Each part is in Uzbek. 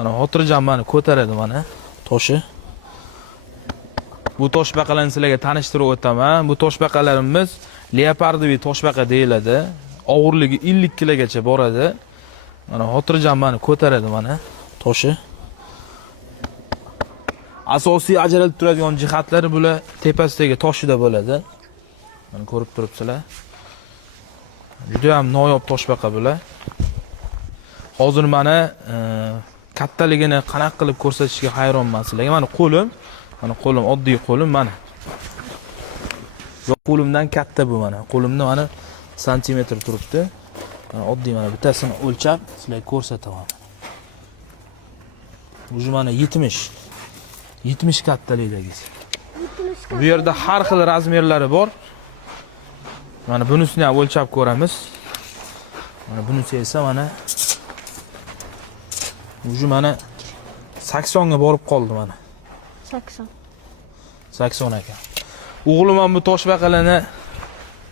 Mana xotirjam meni ko'taradi mana toshi. Bu toshbaqalarni sizlarga tanishtirib o'taman. Bu toshbaqalarimiz leopardoviy toshbaqa deyiladi. Og'irligi 50 kilogacha boradi. Mana xotirjam meni ko'taradi mana toshi. Asosiy ajralib turadigan jihatlari bular tepasidagi toshida bo'ladi. Mana ko'rib turibsizlar. Juda ham noyob toshbaqa bular. Hozir mana kattaligini qanaqa qilib ko'rsatishga hayronman sizlarga. Mana qo'lim oddiy qo'lim mana. Yo'q, qo'limdan katta bu mana. Qo'limda mana santimetr turibdi. Mana oddiy mana bittasini o'lchab sizlarga ko'rsataman. Uji mana 70 kattalikdagisi. Bu yerda har xil razmerlari bor. Mana bunisini ham o'lchab ko'ramiz. Mana bunisi esa mana uji mana 80 ga borib qoldi mana. 80 ekan. O'g'lim ham bu toshbaqalarni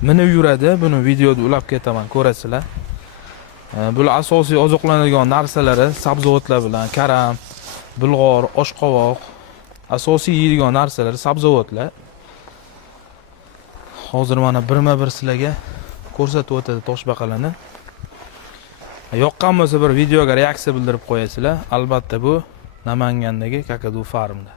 minib yuradi. Buni videoda ulab ketaman, ko'rasizlar. Bular asosiy oziqlanadigan narsalari sabzavotlar bilan, karam, bulg'or, oshqovoq, asosiy yeydigan narsalar sabzavotlar. Hozir mana birma-bir sizlarga ko'rsatib o'tadi toshbaqalarni. Yoqqan bo'lsa bir videoga reaksiya bildirib qo'yasizlar. Albatta bu Namangandagi Kakadu farmda.